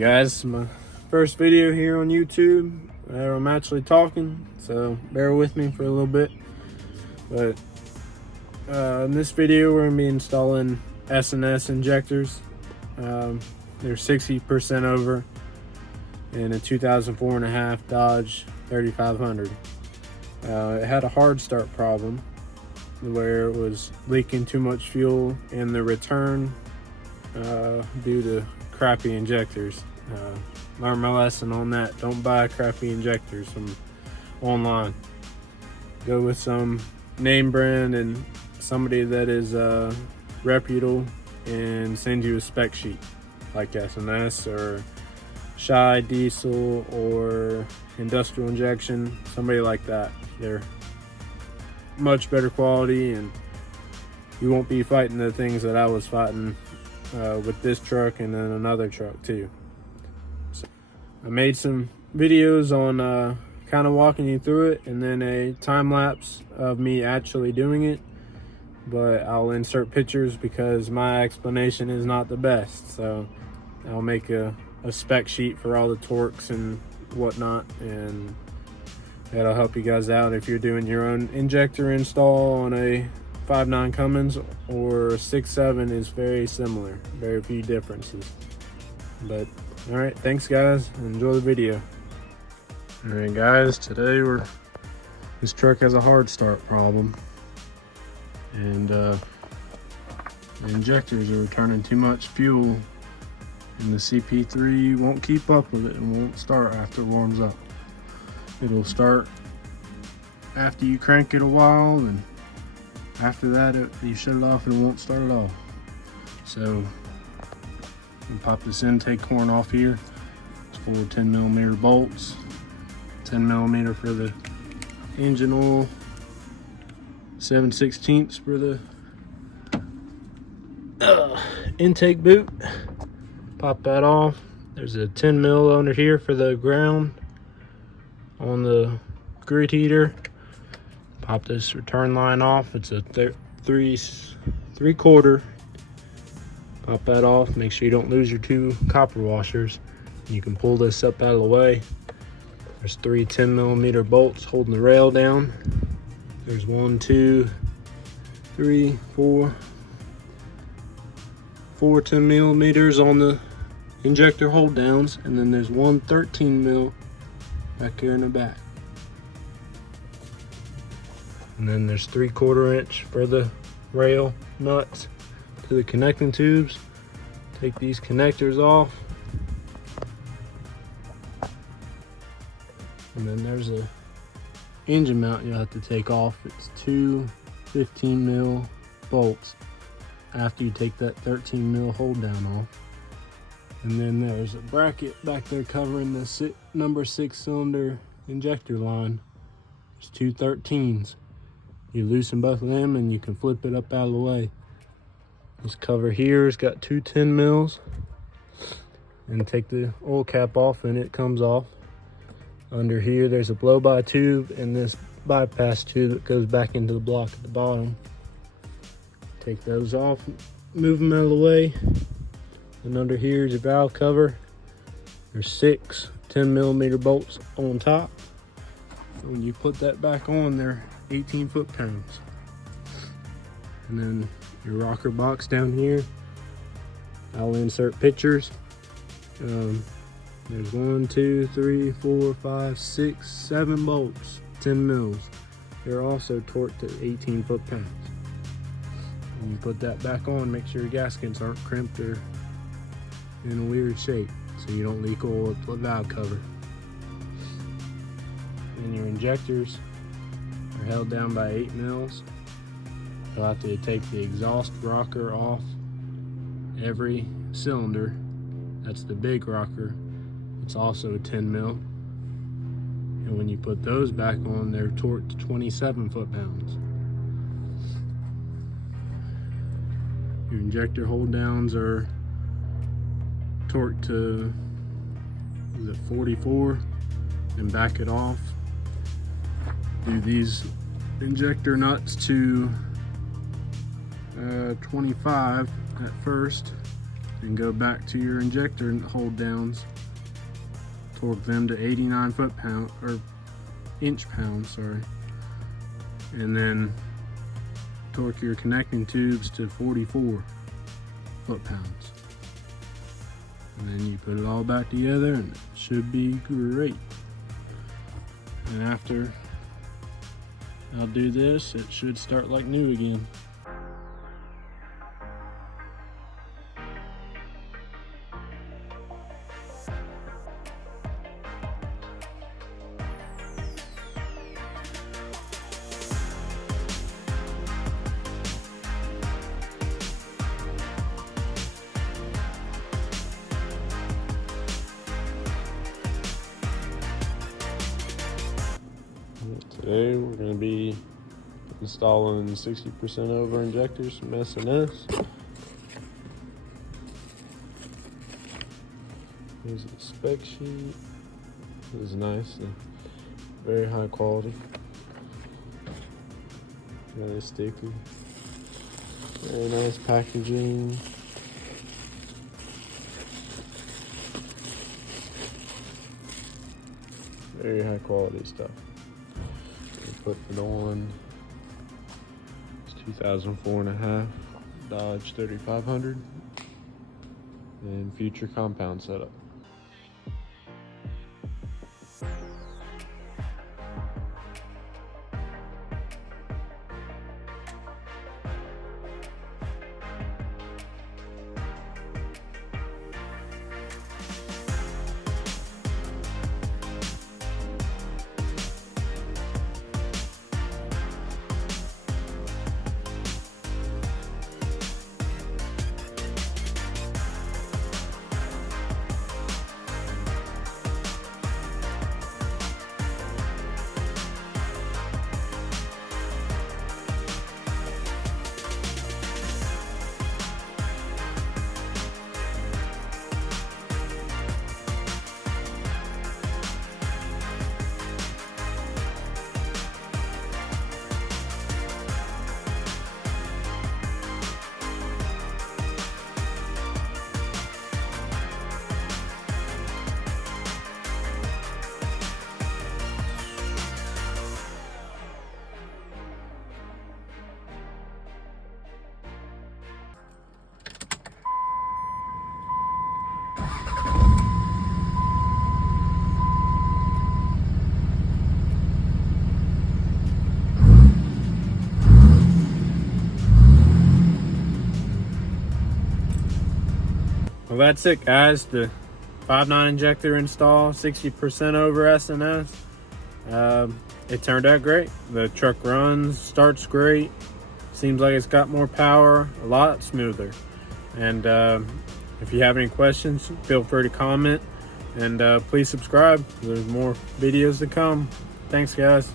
Guys, my first video here on YouTube. I'm actually talking, so bear with me for a little bit. But in this video, we're going to be installing S&S injectors. They're 60% over in a 2004.5 Dodge 3500. It had a hard start problem where it was leaking too much fuel in the return due to crappy injectors. Learn my lesson on that. Don't buy crappy injectors from online. Go with some name brand and somebody that is reputable and send you a spec sheet like S&S or Shy Diesel or Industrial Injection, somebody like that. They're much better quality, and you won't be fighting the things that I was fighting with this truck and then another truck too. So I made some videos on kind of walking you through it, and then a time lapse of me actually doing it, but I'll insert pictures because my explanation is not the best. So I'll make a spec sheet for all the torques and whatnot, and that'll help you guys out if you're doing your own injector install on a 5.9 Cummins or 6.7. Is very similar, very few differences. But all right, thanks guys, enjoy the video. All right guys, today this truck has a hard start problem, and the injectors are returning too much fuel, and the CP3 won't keep up with it and won't start after it warms up. It'll start after you crank it a while, and after that you shut it off and it won't start at all. So we pop this intake horn off here. It's full of 10mm bolts, 10mm for the engine oil, 7/16 for the intake boot. Pop that off. There's a 10mm under here for the ground on the grid heater. Pop this return line off. It's a 3/4. Pop that off. Make sure you don't lose your 2 copper washers. You can pull this up out of the way. There's 3 10mm bolts holding the rail down. There's 1, 2, 3, 4 10mm on the injector hold downs, and then there's 1 13mm back here in the back. And then there's 3/4 inch for the rail nuts to the connecting tubes. Take these connectors off. And then there's a engine mount you'll have to take off. It's 2 15mm bolts after you take that 13mm hold down off. And then there's a bracket back there covering the number 6 cylinder injector line. There's 2 13s. You loosen both of them and you can flip it up out of the way. This cover here has got 2 10mm. And take the oil cap off and it comes off. Under here there's a blow-by tube and this bypass tube that goes back into the block at the bottom. Take those off, move them out of the way. And under here is your valve cover. There's 6 10mm bolts on top. When you put that back on, they're 18 foot-pounds. And then your rocker box down here, I'll insert pictures. There's 1, 2, 3, 4, 5, 6, 7 bolts, 10mm. They're also torqued at 18 foot-pounds. When you put that back on, make sure your gaskets aren't crimped or in a weird shape so you don't leak oil at the valve cover. And your injectors are held down by 8mm. You'll have to take the exhaust rocker off every cylinder. That's the big rocker. It's also 10mm. And when you put those back on, they're torqued to 27 foot-pounds. Your injector hold downs are torqued to 44, and back it off. Do these injector nuts to 25 at first, and go back to your injector hold downs. Torque them to 89 foot-pound or inch-pounds, sorry. And then torque your connecting tubes to 44 foot-pounds. And then you put it all back together and it should be great. And after I'll do this, it should start like new again. Today we're going to be installing 60% over injectors from S&S. Here's the spec sheet. This is nice and very high quality. Very sticky. Very nice packaging. Very high quality stuff. Put it on. It's 2004.5 Dodge 3500 and future compound setup. Well, that's it, guys. The 5.9 injector install, 60% over S&S. It turned out great. The truck runs, starts great. Seems like it's got more power, a lot smoother. And if you have any questions, feel free to comment. And please subscribe. There's more videos to come. Thanks, guys.